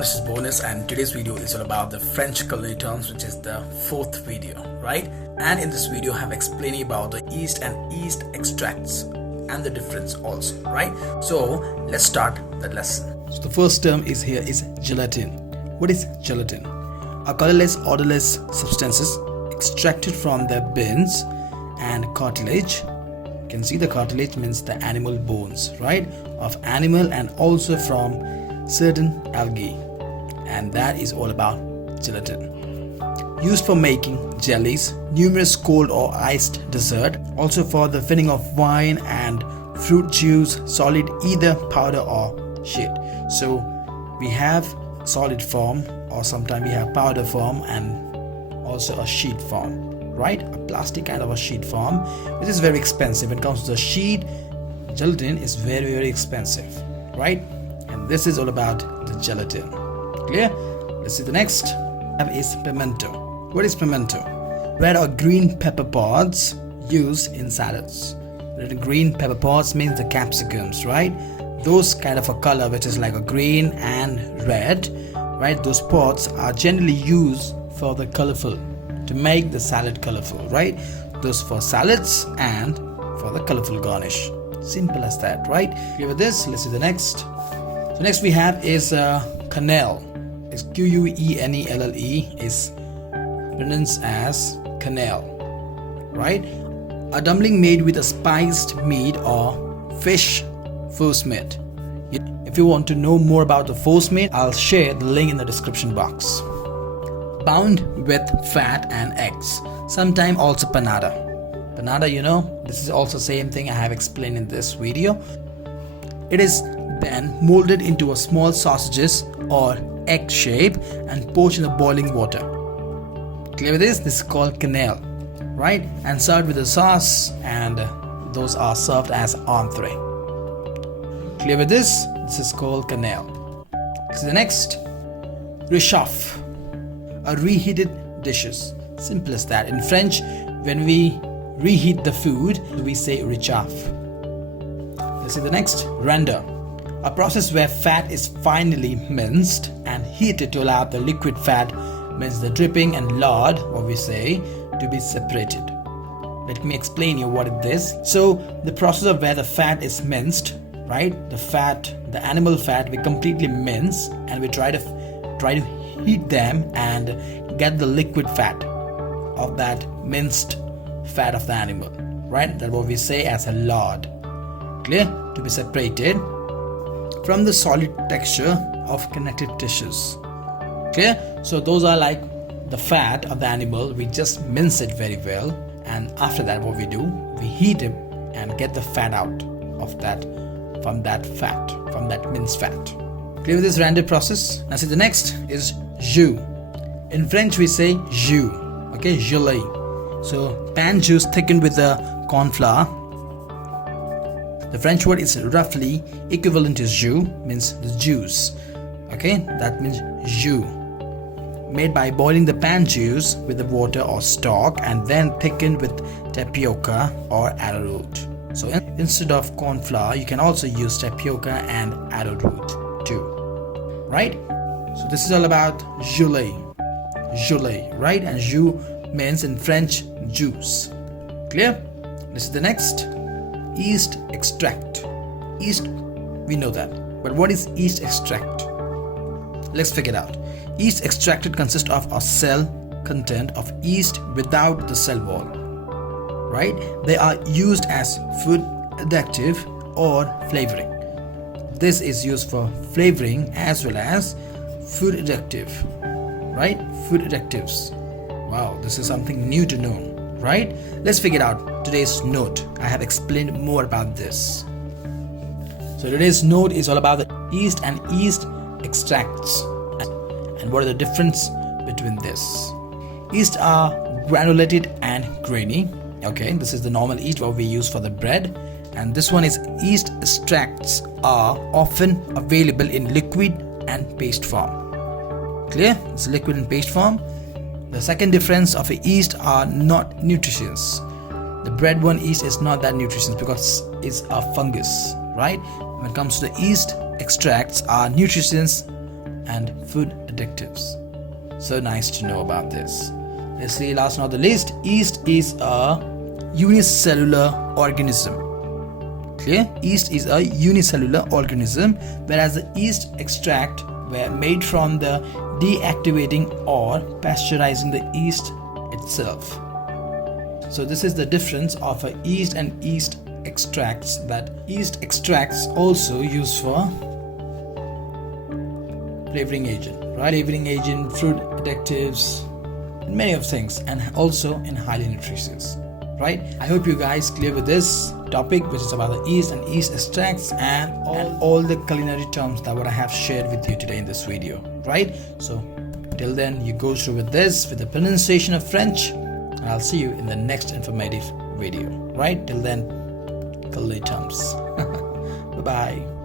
everyone, this is Bonus and today's video is all about the French culinary terms, which is the fourth video, right? And in this video I have explaining about the yeast and yeast extracts and the difference also, right? So let's start the lesson. So the first term is here is gelatin. What is gelatin? A colorless, odorless substances extracted from the bones and cartilage. You can see the cartilage means the animal bones, right? Of animal and also from certain algae, and that is all about gelatin. Used for making jellies, numerous cold or iced dessert, also for the filling of wine and fruit juice, solid either powder or sheet. So we have solid form, or sometimes we have powder form and also a sheet form, right? A plastic kind of a sheet form, which is very expensive. When it comes to the sheet, gelatin is very expensive, right? And this is all about the gelatin. Clear? Let's see the next. Is pimento. What is pimento? Red or green pepper pods used in salads. Red and green pepper pods means the capsicums, right? Those kind of a color which is like a green and red, right? Those pods are generally used for the colorful, to make the salad colorful, right? Those for salads and for the colorful garnish. Simple as that, right? Clear with this? Let's see the next. So next we have is quenelle. It's Quenelle, is pronounced as quenelle, right? A dumpling made with a spiced meat or fish force meat. If you want to know more about the force meat, I'll share the link in the description box. Bound with fat and eggs, sometimes also panada. Panada, you know, this is also same thing I have explained in this video. It is then molded into a small sausages or egg shape and poached in the boiling water. Clear with this? This is called quenelle, right? And served with a sauce, and those are served as entree. Clear with this? This is called quenelle. So the next, réchauffe, a reheated dishes. Simple as that. In French, when we reheat the food, we say réchauffe. Let's see the next, render. A process where fat is finely minced and heated to allow the liquid fat, means the dripping and lard, what we say, to be separated. Let me explain you what it is. So the process of where the fat is minced, right? The fat, the animal fat, we completely mince and we try to heat them and get the liquid fat of that minced fat of the animal, right? That's what we say as a lard. Clear? To be separated from the solid texture of connective tissues. Clear? So those are like the fat of the animal. We just mince it very well, and after that what we do, we heat it and get the fat out of that, from that fat, from that minced fat. Clear with this render process? Now see the next is jus. In French we say jus, okay, jus-li. So pan juice thickened with the corn flour. The French word is roughly equivalent to jus, means the juice. Okay, that means jus. Made by boiling the pan juice with the water or stock and then thickened with tapioca or arrowroot. So instead of corn flour, you can also use tapioca and arrowroot too, right? So this is all about jus-li, right? And jus means in French juice. Clear? This is the next. Yeast extract. Yeast, we know that, but what is yeast extract? Let's figure it out. Yeast extracted consists of a cell content of yeast without the cell wall, right? They are used as food additive or flavoring. This is used for flavoring as well as food additive, right? Food additives. Wow, this is something new to know, right? Let's figure out today's note. I have explained more about this. So today's note is all about the yeast and yeast extracts and what are the difference between this. Yeast are granulated and grainy. Okay, this is the normal yeast what we use for the bread, and this one is yeast extracts are often available in liquid and paste form. Clear? It's liquid and paste form. The second difference of a yeast are not nutritious. The bread one yeast is not that nutritious because it's a fungus, right? When it comes to the yeast extracts are nutritious and food additives. So nice to know about this. Lastly, last not the least, yeast is a unicellular organism. Clear? Yeast is a unicellular organism, whereas the yeast extract were made from the deactivating or pasteurizing the yeast itself. So this is the difference of a yeast and yeast extracts, that yeast extracts also used for flavoring agent, right? Flavoring agent, fruit additives, and many of things, and also in highly nutritious, right? I hope you guys clear with this topic, which is about the yeast and yeast extracts and all the culinary terms that what I have shared with you today in this video, right? So till then, you go through with this, with the pronunciation of French, and I'll see you in the next informative video, right? Till then, culinary terms. Bye bye.